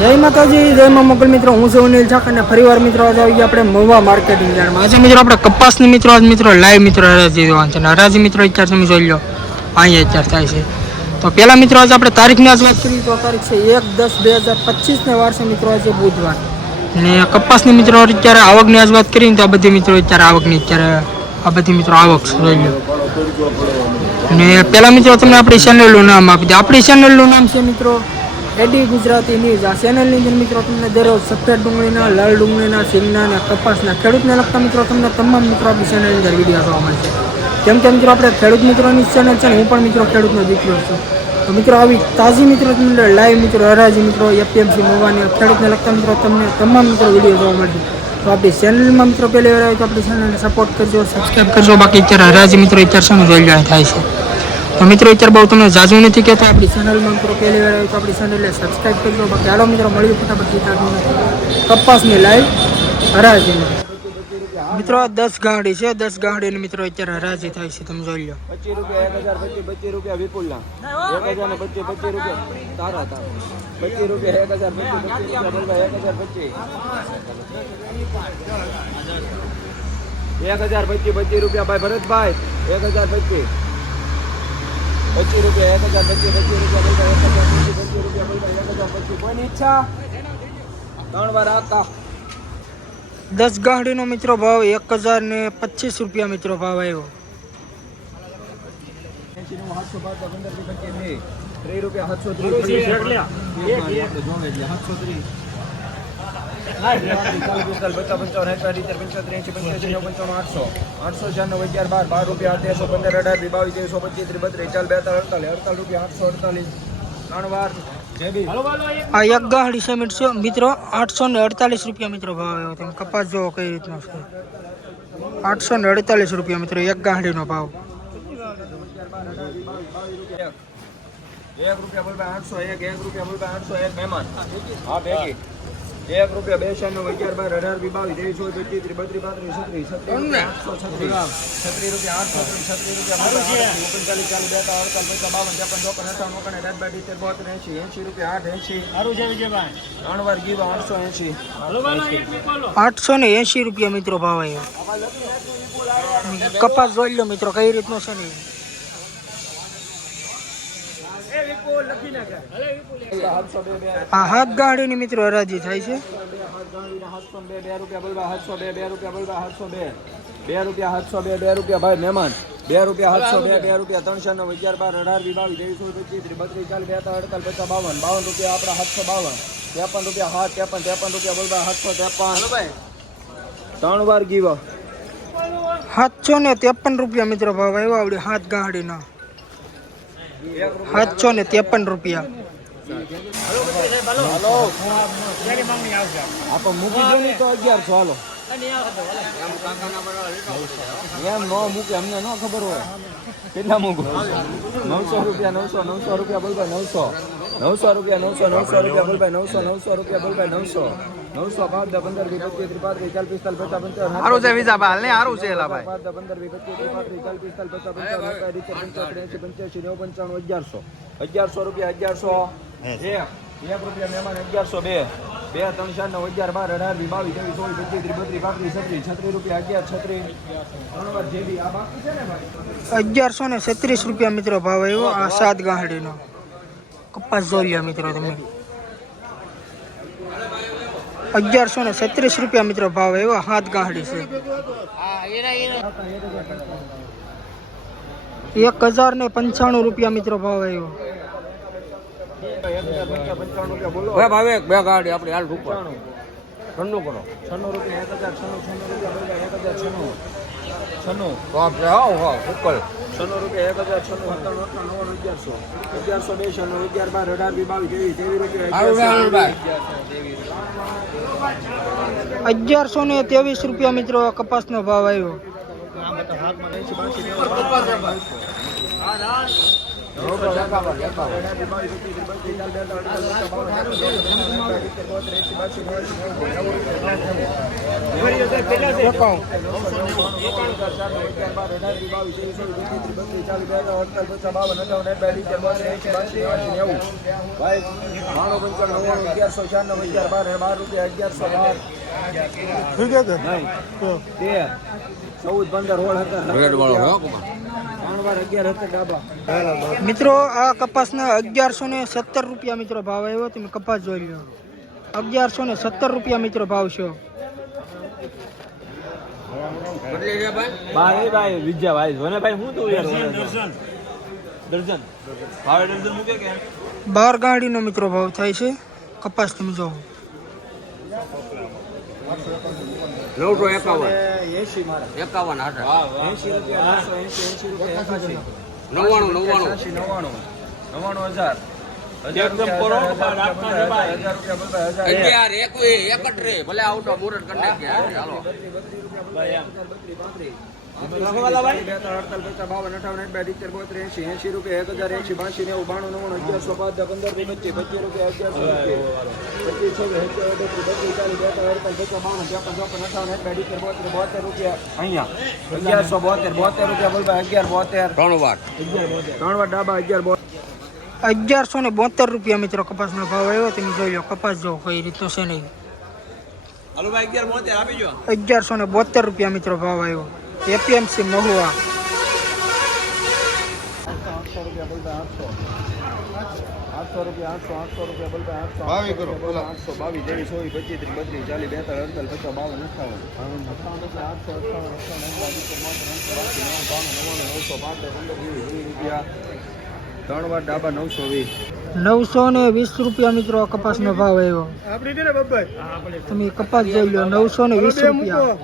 જય માતાજી, જય મા મોગલ મિત્રો, હું છું અનિલ ઝાક અને ફરીવાર મિત્રો આજે આવી ગયા આપણે મહુવા માર્કેટિંગ યાર્ડમાં. આજે મિત્રો આપણે કપાસની મિત્રો આજ મિત્રો લાઈવ મિત્રો હરાજી જોવાનું છે. હરાજી મિત્રો અત્યારે તમે જોઈ લો અહીંયા અત્યારે થાય છે. તો પહેલા મિત્રો આજે આપણે તારીખની આજ વાત કરીએ તો તારીખ છે 1/10/2025 ને વાર છે મિત્રો આજે બુધવાર. ને કપાસની મિત્રો અત્યારે આવકની આજ વાત કરીએ તો આ બધી મિત્રો અત્યારે આવકની અત્યારે આ બધી મિત્રો આવક જોઈ લો. ને પહેલા મિત્રો તમને આપણી ચેનલનું નામ આપી દે. આપણી ચેનલનું નામ છે મિત્રો એડી ગુજરાતી ન્યૂઝ. આ ચેનલની અંદર મિત્રો તમને દરરોજ સફેદ ડુંગળીના, લાલ ડુંગળીના, સિંગના અને કપાસના ખેડૂતને લગતા મિત્રો તમને તમામ મિત્રો આપણી ચેનલની અંદર વિડીયો જોવા મળશે. કેમ કે મિત્રો આપણે ખેડૂત મિત્રોની ચેનલ છે ને હું પણ મિત્રો ખેડૂતનો દીકરો છું. તો મિત્રો આવી તાજી મિત્રો તમને લાઈવ મિત્રો હરાજી મિત્રો એપીએમસી મહુવાની ખેડૂતને લગતા મિત્રો તમને તમામ મિત્રો વિડીયો જોવા મળશે. તો આપણી ચેનલમાં મિત્રો પહેલી વાર આવે તો આપણી ચેનલને સપોર્ટ કરજો, સબસ્ક્રાઈબ કરજો. બાકી અત્યારે હરાજી મિત્રો અત્યારે શું જોઈ થાય છે. તો મિત્રો અત્યારે બહુ તમને જાજુ નથી કહેતા, આપણી ચેનલમાં મિત્રો પહેલી વાર આવી તો આપણી ચેનલને સબસ્ક્રાઈબ કરજો. બાકી હાલો મિત્રો મળ્યું ફટાફટ કપાસની લાઈવ હરાજીમાં. મિત્રો 10 ગાંડી છે, 10 ગાંડીની મિત્રો અત્યારે હરાજી થાય છે, તમે જોઈ લો. 25 રૂપિયા 1025 રૂપિયા વિપુલના 1025 રૂપિયા તારા 25 રૂપિયા 1025 1025 રૂપિયા ભાઈ ભરતભાઈ 1025 25 રૂપિયા 1025 રૂપિયા કોઈની ઈચ્છા 3 વાર આકા. 10 ગાંડીનો મિત્રો ભાવ 1025 રૂપિયા મિત્રો ભાવ આવ્યો. 3 રૂપિયા 730 આ એક ગાંડી છે મિત્રો 848 રૂપિયા મિત્રો ભાવ આવ્યો. તમે કપાસ જોવો કઈ રીતનો છે. 848 રૂપિયા મિત્રો એક ગાંડીનો ભાવ. 1 રૂપિયા બોલ 801 1 રૂપિયા બોલ 801 મહેમાન. હા ભેગી 1 રૂપિયા 2 11 12 18 22 23 24 25 રૂપિયા 836 રૂપિયા 880 રૂપિયા મિત્રો ભાવ આવ્યો. કપાસ જોઈ લો મિત્રો કઈ રીતનો છે ને. આ હાથ ગાડીની મિત્રો હરાજી થાય છે. 2 રૂપિયા 702 ભાઈ મહેમાન 2 રૂપિયા 702 2 રૂપિયા 309 11 12 18 22 23 24 25 40 42 45 રૂપિયા આપણા 752 53 રૂપિયા બોલવા 753 3 વાર ગીવા 753 રૂપિયા મિત્રો ભાવ આવ્યો આવડી હાથ ગાડીનો. 753 રૂપિયા. આપો મૂકી દો ને તો 1100 હાલો એમ નો મૂકે અમને ન ખબર હોય કેટલા મૂકું 900 રૂપિયા 900 રૂપિયા બોલ ભાઈ 900 રૂપિયા 900 રૂપિયા બોલ ભાઈ 900 રૂપિયા બોલ ભાઈ 900 5 15 20 25 30 40 45 હારું છે વિઝા બાલ ને હારું છે એલા ભાઈ 5 15 20 25 30 40 1100 રૂપિયા 1100 1 રૂપિયા મહેમાન 1102 2 3 4 9 11 12 18 22 23 24 25 30 32 રૂપિયા 11 36 3 વાર જેબી આ બાકી છે ને ભાઈ 1136 રૂપિયા મિત્રો ભાવ આવ્યો આ 7 ગાંડીનો. કપાસ જોઈ લો મિત્રો તમે 1136 રૂપિયા મિત્રો ભાવ આવ્યો. હાથ ગાંડી છે. 1095 રૂપિયા મિત્રો ભાવ આવ્યો. ભાવે બે ગાડી આપણે હાલ રૂપિયા 96 કરો 96 રૂપિયા 1096 બાપ રે હાવ ઉપર 96 રૂપિયા 1096 1123 રૂપિયા મિત્રો કપાસનો ભાવ આવ્યો. 1123 મિત્રો આ કપાસના 1117 રૂપિયા મિત્રો ભાવ આવ્યો. તમે કપાસ જોઈ લો, 1117 રૂપિયા મિત્રો ભાવ છે. ભાઈ વિજય ભાઈ જોને ભાઈ હું તો દર્જન ભાવે દર્જન મૂકે કે 12 ગાડીનો મિત્રો ભાવ થાય છે કપાસ. તમે જો 951 એકદમ કરો ભલે આઉટ ઓફ મુરત કરી નાખીએ. હાલો ₹1172 રૂપિયા મિત્રો કપાસનો ભાવ આવ્યો. તમે જોઈ લો કપાસ જો કઈ રીતનો છે નહીં. 1172 રૂપિયા મિત્રો ભાવ આવ્યો. એપીએમસી મહુવા. ત્રણ વાર ડાબા 920 920 રૂપિયા મિત્રો કપાસનો ભાવ આવ્યો. તમે કપાસ જોઈ લો 920 રૂપિયા.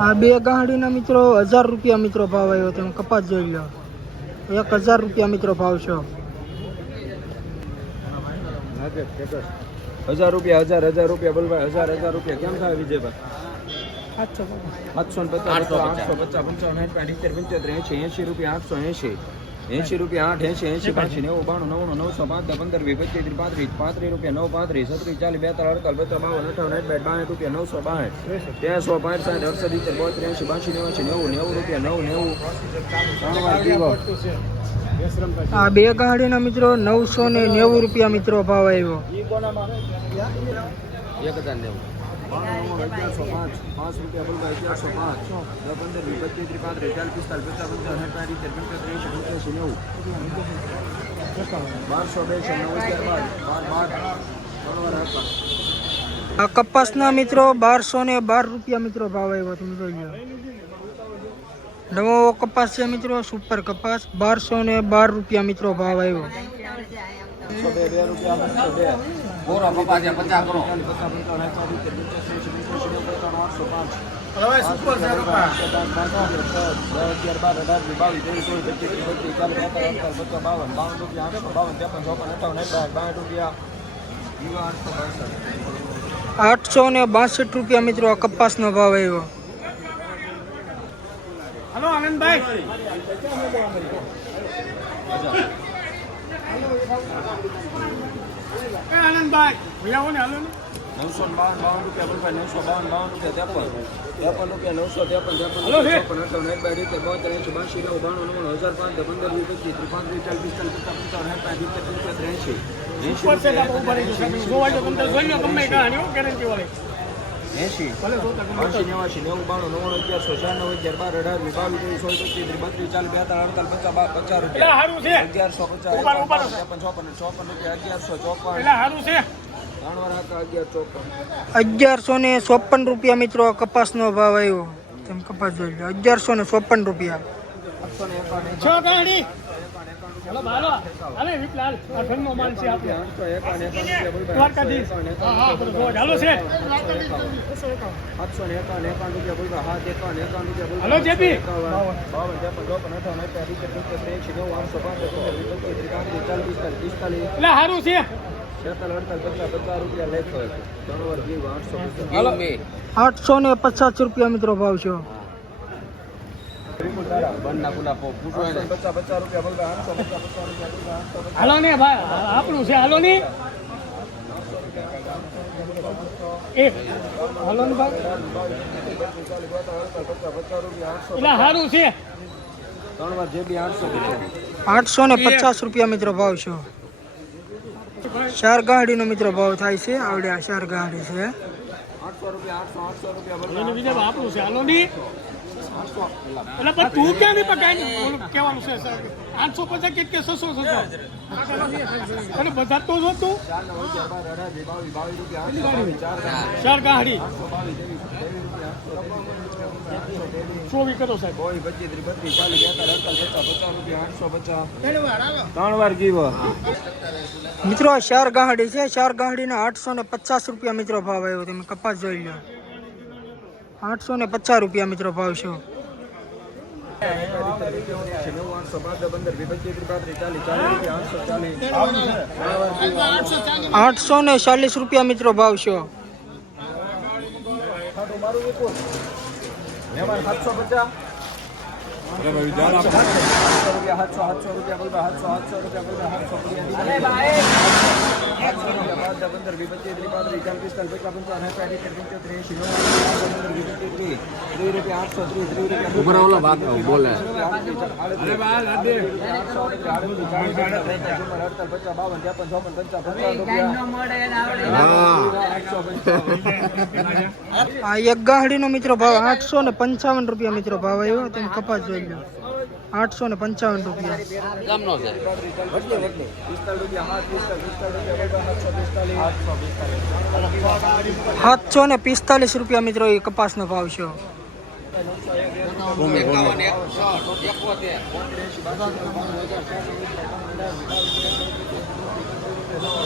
આ બે ગાડીના મિત્રો 1000 રૂપિયા મિત્રો ભાવ આવ્યો. તમે કપાસ જોઈ લો 1000 રૂપિયા મિત્રો ભાવ છે. 1000 રૂપિયા 1000 રૂપિયા બોલ ભાઈ 1000 રૂપિયા કેમ થાય વિજયભાઈ? 750 850 55 80 રૂપિયા 880 80 રૂપિયા 8 80 80 85 90 92 90 905 15 20 35 રૂપિયા 935 37 40 42 52 રૂપિયા 962 આ બે ગાડીના મિત્રો 990 રૂપિયા મિત્રો ભાવ આવ્યો. 1090 5 રૂપિયા બોલ ભાઈ 1105 આ કપાસના મિત્રો 1212 રૂપિયા મિત્રો ભાવ આવ્યો. તમે જોઈ લો નવો કપાસ છે મિત્રો, સુપર કપાસ. 1212 રૂપિયા મિત્રો ભાવ આવ્યો. ₹862 મિત્રો આ કપાસનો ભાવ આવ્યો. હલો આનંદભાઈ આનંદભાઈ ભૈયાઓ ને હાલો ને 952 રૂપિયા બોલ ભાઈ 952 રૂપિયા 1154 રૂપિયા મિત્રો કપાસનો ભાવ આવ્યો. તમે કપાસ જોઈ લો 1154 રૂપિયા. 6 ગાડી હાલો હાલો હાલે વિપલાલ આ ઘરનો માલ છે આપણે 851 રૂપિયા દ્વારકાધીશ હા હા બધું હાલો છે 751 રૂપિયા બોલવા હા 51 રૂપિયા હાલો જેપી 52 એટલે સારું છે 850 રૂપિયા મિત્રો ભાવ છે. હાલો ને ભાઈ આપણું છે હાલો ને એક હાલો ને ભાઈ એટલે સારું છે 850 રૂપિયા મિત્રો ભાવ છે. ચાર ગાડીનો મિત્રો ભાવ થાય છે. આવડે આ ચાર ગાડી છે. એને બીજે આપણું છે હાલો ની એટલે પણ તું ક્યાં નહીં પકાય ઓલું કહેવાનું છે સર 850 કે 600 અને બધા તો જો તું ચાર ગાડી 24 કરો સાહેબ 3 વાર જીવો મિત્રો આ ચાર ગાડી છે. ચાર ગાડીના 850 રૂપિયા મિત્રો ભાવ આવ્યો. તમે કપાસ જોઈ લો 850 રૂપિયા મિત્રો ભાવ છે. 840 રૂપિયા મિત્રો ભાવ છે. 750 આ એક ગાડીનો મિત્રો ભાવ 855 રૂપિયા મિત્રો ભાવ આવ્યો. તમે કપાસ જોઈ લો 855 રૂપિયા. 745 રૂપિયા મિત્રો એ કપાસનો ભાવ છે.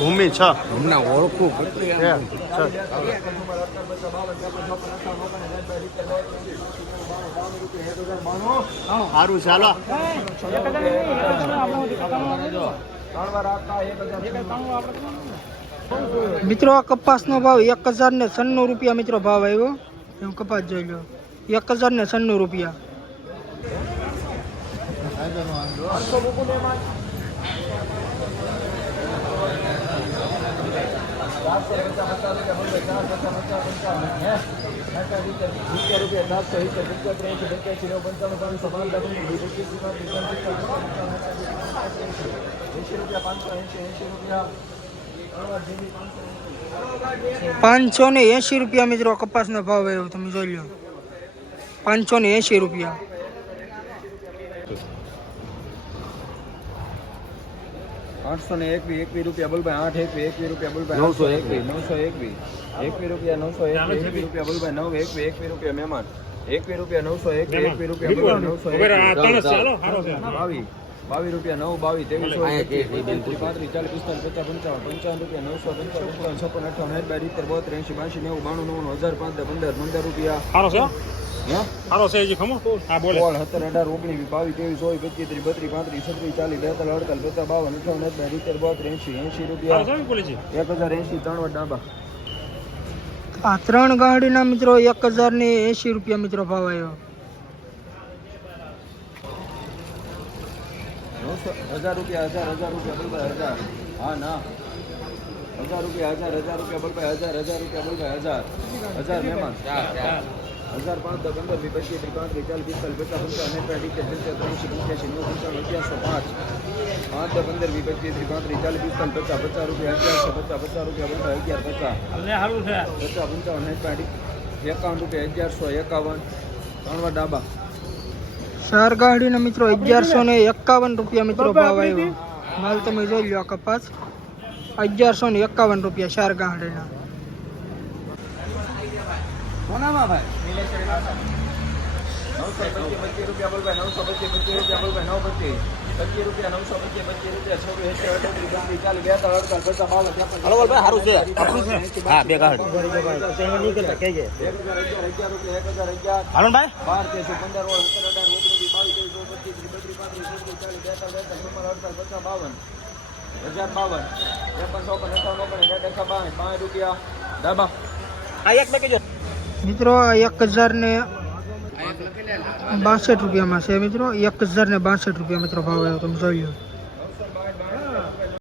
ભૂમિ છ હમણાં ઓળખું સારું ચાલો મિત્રો આ કપાસનો ભાવ 1096 રૂપિયા મિત્રો ભાવ આવ્યો. એમ કપાસ જોઈ લો 1096 રૂપિયા. ₹580 મિત્રો કપાસનો ભાવ આવ્યો. તમે જોઈ લો 580 રૂપિયા. 821 રૂપિયા બોલ ભાઈ 821 રૂપિયા બોલ ભાઈ 921 રૂપિયા 921 રૂપિયા બોલ ભાઈ 921 રૂપિયા મહેમાન 21 રૂપિયા 921 રૂપિયા બોલ ભાઈ 921 22 રૂપિયા 9 22 23 35 40 45 55 રૂપિયા 955 56 58 82 83 82 90 15 રૂપિયા સારો છે સારો છે જી ખમો હા બોલે 17 18 19 22 23 24 25 30 35 40 42 43 રૂપિયા સારો છે બોલે જી 1080 3 વાર ડાબા. આ ત્રણ ગાડીના મિત્રો 1080 રૂપિયા મિત્રો ભાવ આવ્યો. 1000 રૂપિયા 1000 રૂપિયા 1000 હા ના 1000 રૂપિયા 1000 રૂપિયા બોલ ભાઈ 1000 રૂપિયા બોલ ભાઈ 1000 મહેમાન 1000 5 10 15 20 25 30 40 45 50 રૂપિયા 1151 3 વાર ડાબા. ચાર ગાડીના મિત્રો 1151 રૂપિયા મિત્રો ભાવ આવ્યો. માલ તમે જોઈ લો આ કપાસ 1151 રૂપિયા ચાર ગાડીના. કોનામાં ભાઈ 925 રૂપિયા બોલ ભાઈ 925 રૂપિયા બોલ ભાઈ 925 25 રૂપિયા 925 રૂપિયા 26 28 39 40 42 43 હાલો ભાઈ સારું છે હા બે કાઢ હાલો ભાઈ 12 13 15 રૂપિયા ડાબા આ એક મેં કીધું મિત્રો 1062 રૂપિયામાં છે મિત્રો 1062 રૂપિયા મિત્રો ભાવ આવ્યો તમે જોઈ લો